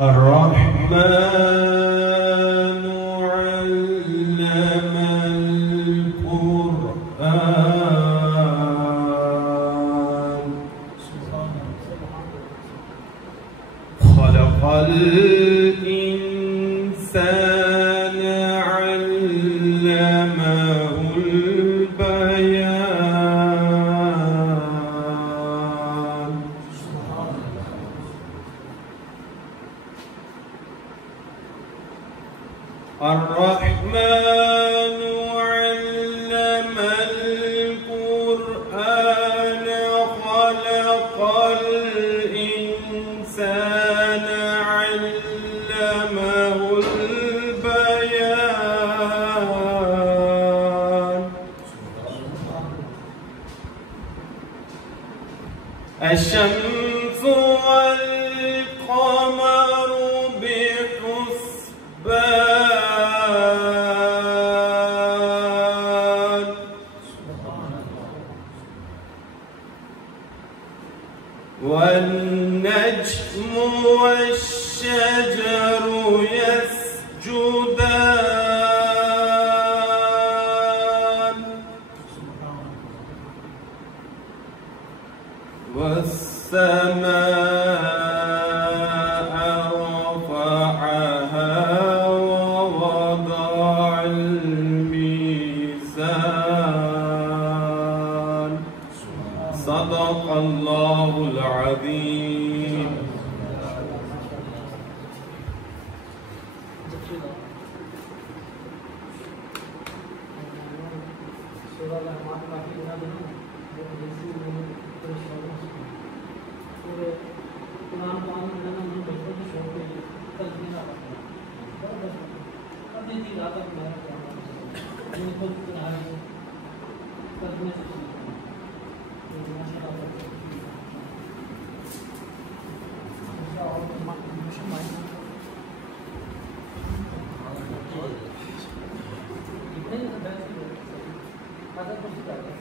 الرحمن علم القرآن خلق الإنسان علمه البيان الرحمن علم القرآن خلق الإنسان علمه البيان الشمس والقمر بحسبان والنجم والشجر يسجدان والسماء رفعها ووضع الميزان صدق الله العظيم. Ada